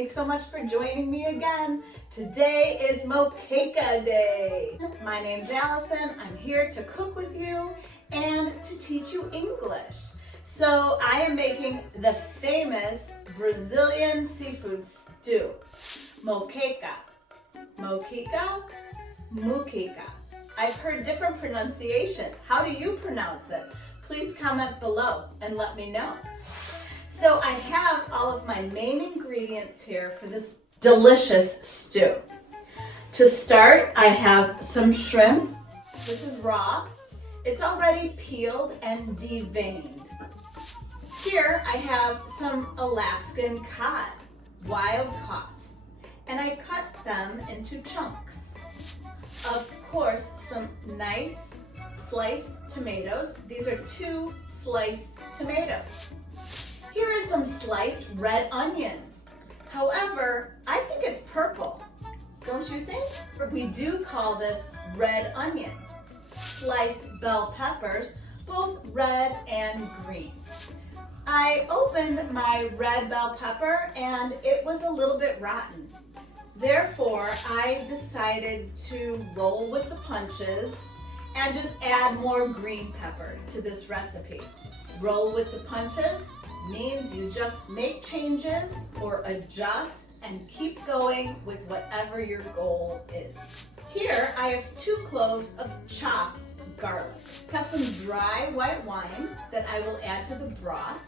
Thanks so much for joining me again. Today is Moqueca Day. My name's Allison. I'm here to cook with you and to teach you English. So I am making the famous Brazilian seafood stew, moqueca. Moqueca, moqueca. I've heard different pronunciations. How do you pronounce it? Please comment below and let me know. So I have all of my main ingredients here for this delicious stew. To start, I have some shrimp. This is raw. It's already peeled and deveined. Here I have some Alaskan cod, wild caught, and I cut them into chunks. Of course, some nice sliced tomatoes. These are 2 sliced tomatoes. Here is some sliced red onion. However, I think it's purple. Don't you think? We do call this red onion. Sliced bell peppers, both red and green. I opened my red bell pepper and it was a little bit rotten. Therefore, I decided to roll with the punches and just add more green pepper to this recipe. Roll with the punches means you just make changes or adjust and keep going with whatever your goal is. Here I have 2 cloves of chopped garlic. I have some dry white wine that I will add to the broth.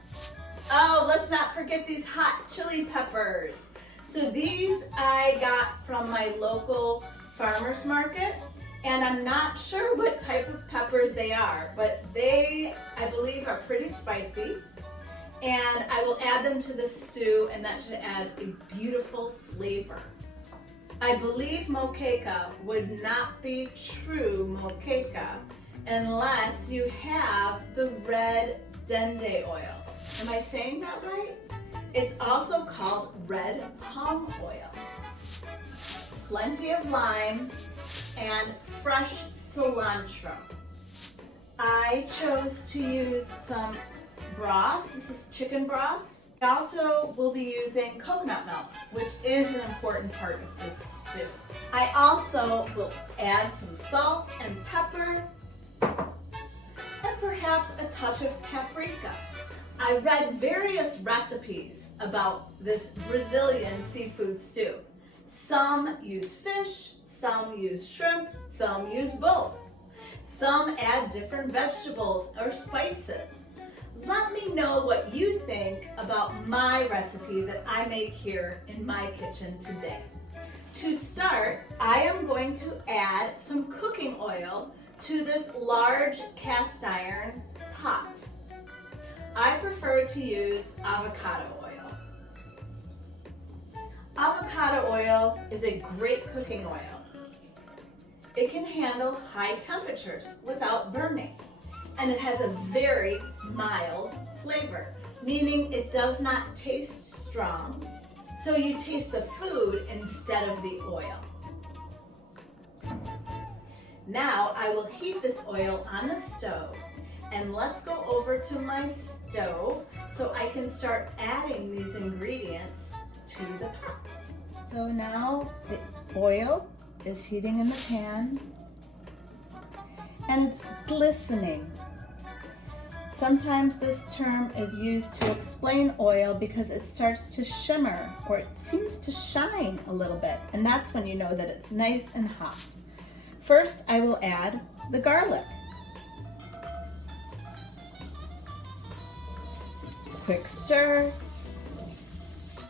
Oh, let's not forget these hot chili peppers. So these I got from my local farmer's market, and I'm not sure what type of peppers they are, but they, I believe, are pretty spicy. And I will add them to the stew, and that should add a beautiful flavor. I believe moqueca would not be true moqueca unless you have the red dende oil. Am I saying that right? It's also called red palm oil. Plenty of lime and fresh cilantro. I chose to use some broth. This is chicken broth. I also will be using coconut milk, which is an important part of this stew. I also will add some salt and pepper and perhaps a touch of paprika. I read various recipes about this Brazilian seafood stew. Some use fish, some use shrimp, some use both. Some add different vegetables or spices. Let me know what you think about my recipe that I make here in my kitchen today. To start, I am going to add some cooking oil to this large cast iron pot. I prefer to use avocado oil. Avocado oil is a great cooking oil. It can handle high temperatures without burning. And it has a very mild flavor, meaning it does not taste strong, so you taste the food instead of the oil. Now I will heat this oil on the stove, and let's go over to my stove so I can start adding these ingredients to the pot. So now the oil is heating in the pan, and it's glistening. Sometimes this term is used to explain oil because it starts to shimmer or it seems to shine a little bit, and that's when you know that it's nice and hot. First, I will add the garlic. Quick stir.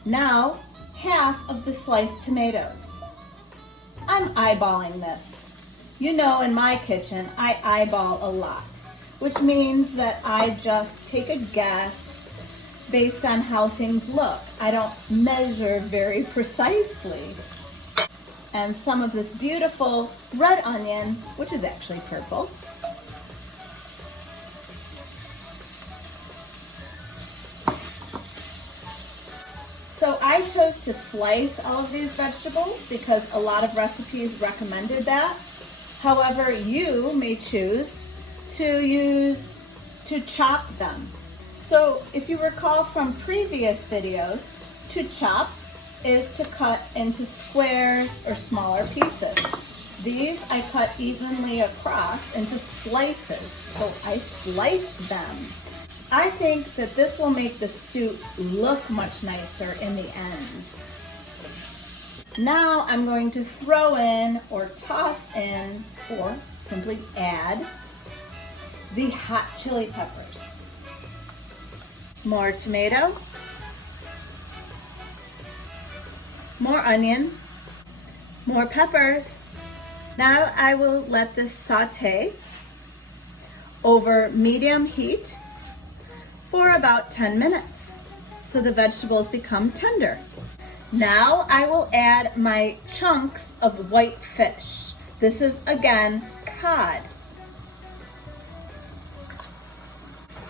Now, half of the sliced tomatoes. I'm eyeballing this. You know, in my kitchen, I eyeball a lot, which means that I just take a guess based on how things look. I don't measure very precisely. And some of this beautiful red onion, which is actually purple. So I chose to slice all of these vegetables because a lot of recipes recommended that. However, you may choose to chop them. So if you recall from previous videos, to chop is to cut into squares or smaller pieces. These I cut evenly across into slices, so I sliced them. I think that this will make the stew look much nicer in the end. Now I'm going to throw in or toss in or simply add the hot chili peppers. More tomato, more onion, more peppers. Now I will let this saute over medium heat for about 10 minutes so the vegetables become tender. Now I will add my chunks of white fish. This is again cod.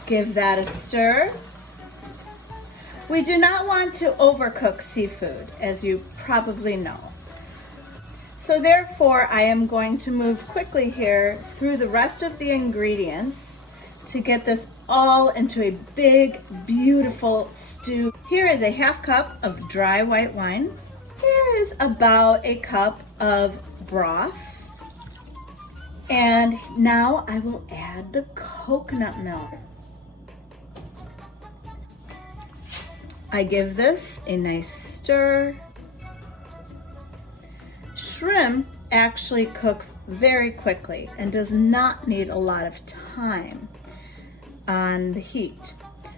Give that a stir. We do not want to overcook seafood, as you probably know. So therefore, I am going to move quickly here through the rest of the ingredients to get this all into a big, beautiful stew. Here is a half cup of dry white wine. Here is about a cup of broth. And now I will add the coconut milk. I give this a nice stir. Shrimp actually cooks very quickly and does not need a lot of time on the heat.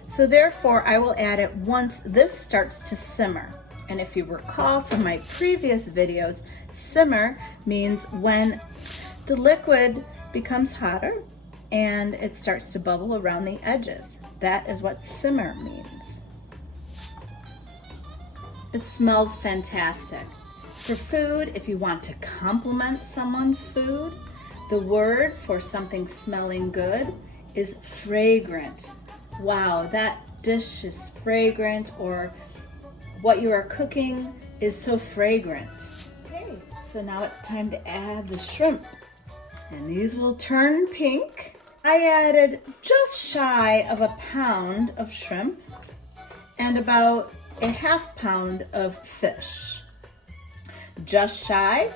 So therefore, I will add it once this starts to simmer. And if you recall from my previous videos, simmer means when the liquid becomes hotter and it starts to bubble around the edges. That is what simmer means. It smells fantastic. For food, if you want to compliment someone's food, the word for something smelling good is fragrant. Wow, that dish is fragrant, or what you are cooking is so fragrant. Okay, so now it's time to add the shrimp. And these will turn pink. I added just shy of a pound of shrimp and about a half pound of fish. Just shy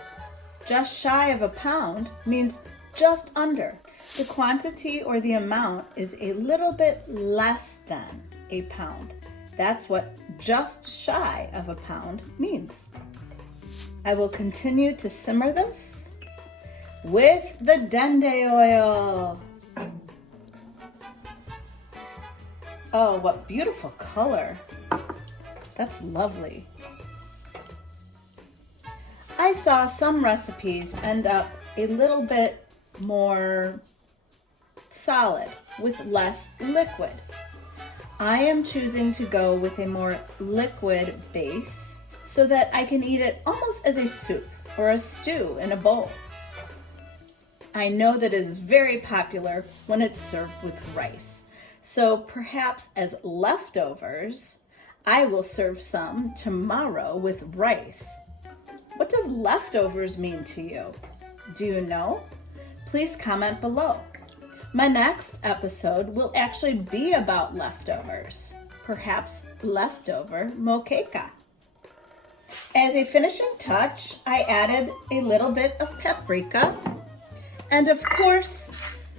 of a pound means just under. The quantity or the amount is a little bit less than a pound. That's what just shy of a pound means. I will continue to simmer this with the dende oil. Oh, what beautiful color. That's lovely. I saw some recipes end up a little bit more solid with less liquid. I am choosing to go with a more liquid base so that I can eat it almost as a soup or a stew in a bowl. I know that it is very popular when it's served with rice. So perhaps as leftovers, I will serve some tomorrow with rice. What does leftovers mean to you? Do you know? Please comment below. My next episode will actually be about leftovers, perhaps leftover moqueca. As a finishing touch, I added a little bit of paprika and of course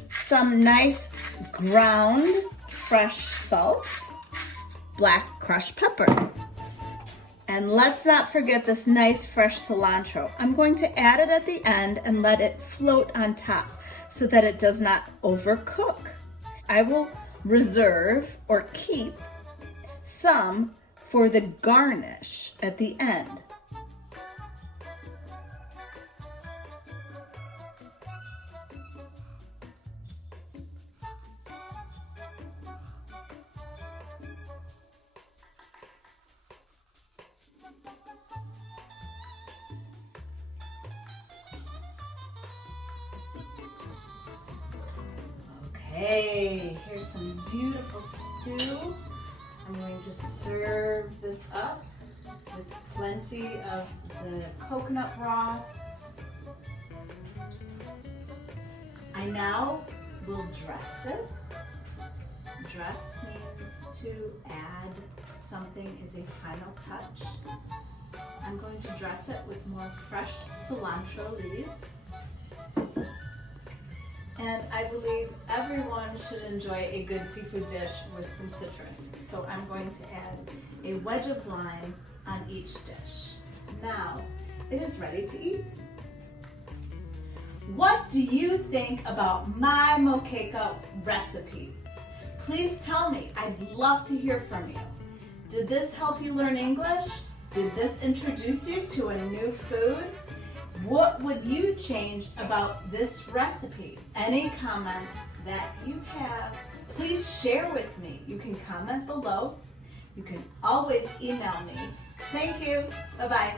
some nice ground fresh salt, black crushed pepper. And let's not forget this nice fresh cilantro. I'm going to add it at the end and let it float on top so that it does not overcook. I will reserve or keep some for the garnish at the end. Okay, here's some beautiful stew. I'm going to serve this up with plenty of the coconut broth. I now will dress it. Dress means to add something as a final touch. I'm going to dress it with more fresh cilantro leaves. And I believe everyone should enjoy a good seafood dish with some citrus. So I'm going to add a wedge of lime on each dish. Now, it is ready to eat. What do you think about my moqueca recipe? Please tell me. I'd love to hear from you. Did this help you learn English? Did this introduce you to a new food? What would you change about this recipe? Any comments that you have, please share with me. You can comment below. You can always email me. Thank you. Bye-bye.